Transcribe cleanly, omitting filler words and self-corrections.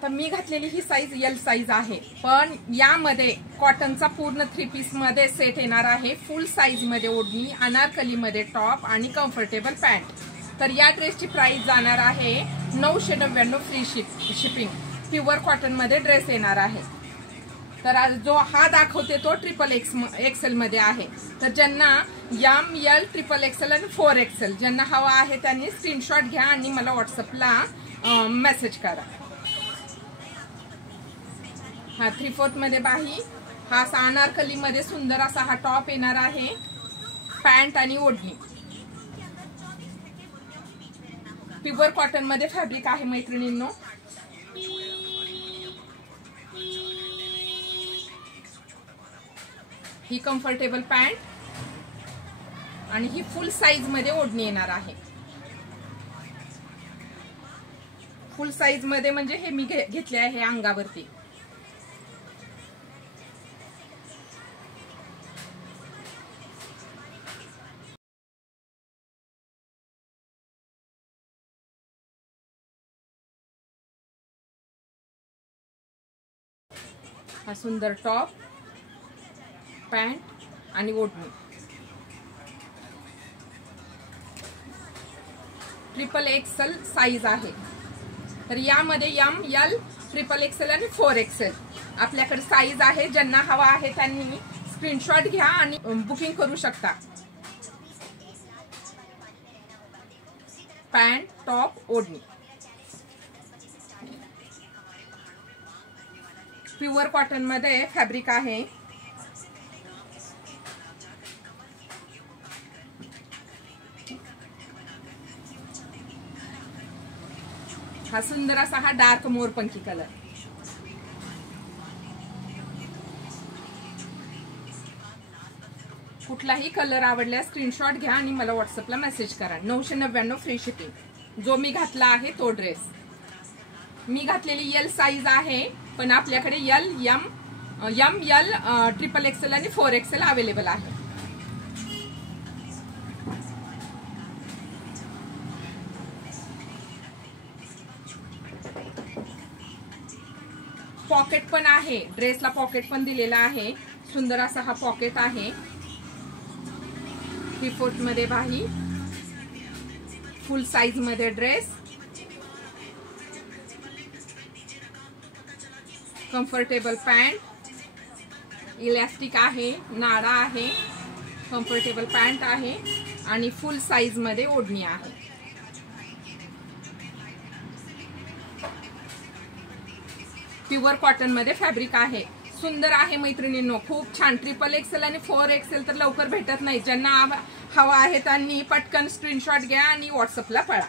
आता मी घातलेली ही size L size आहे, पण यामध्ये कॉटनचा पूर्ण 3 पीस मध्ये सेट येणार आहे। फुल साईज मध्ये ओढणी, अनारकली मध्ये टॉप आणि कम्फर्टेबल पॅन्ट। तर या ड्रेसची प्राइस जाणार आहे 999 फ्री शिपिंग। प्युअर कॉटन मध्ये ड्रेस येणार आहे। तर आज जो हा दाखवते तो XXL मध्ये आहे। तर ज्यांना एम एल XXL आणि 4XL ज्यांना हवा आहे त्यांनी स्क्रीनशॉट घ्या आणि मला व्हॉट्सअपला मेसेज करा। हा 3/4 मध्ये बाही, हा अनारकली मध्ये सुंदर असा हा टॉप येणार आहे, पॅन्ट आणि ओढणी। प्युअर कॉटन मध्ये फॅब्रिक आहे मैत्रिणींनो। ही कम्फर्टेबल पॅन्ट आणि ही फुल साईज मध्ये ओढणी येणार आहे। फुल साईज मध्ये म्हणजे हे मी घेतले आहे अंगावरती। हा सुंदर टॉप, पॅन्ट आणि ओढणी। XXL साईज आहे। तर यामध्ये एम एल XXL आणि 4XL आपल्याकडे साईज आहे। ज्यांना हवा आहे त्यांनी स्क्रीनशॉट घ्या आणि बुकिंग करू शकता। पॅन्ट, टॉप, ओढणी। प्युअर कॉटन मध्ये फॅब्रिक आहे। हा सुंदर असा हा डार्क मोरपंखी कलर। कुठलाही कलर आवडल्यास स्क्रीनशॉट घ्या आणि मला व्हॉट्सअपला मेसेज करा। 999 फ्री शिपिंग। जो मी घातला आहे तो ड्रेस मी घातलेली एल साईज आहे, पण आपल्याकडे एल एम एल XXL आणि 4XL अवेलेबल आहे। पॉकेट पण आहे, ड्रेसला पॉकेट पण दिलेला आहे। सुंदर असा हा पॉकेट आहे। 3/4 मध्ये बाही, फुल साईज मध्ये ड्रेस, कम्फर्टेबल पॅन्ट, इलास्टिक आहे, नाडा आहे, कम्फर्टेबल पॅन्ट आहे आणि फुल साईज मध्ये ओढणी आहे। प्युअर कॉटन मध्ये फॅब्रिक आहे। सुंदर आहे मैत्रिणींनो, खूप छान। XXL आणि 4XL तर लवकर भेटत नाही। ज्यांना हवा आहे त्यांनी पटकन स्क्रीनशॉट घ्या आणि व्हॉट्सअपला पळा।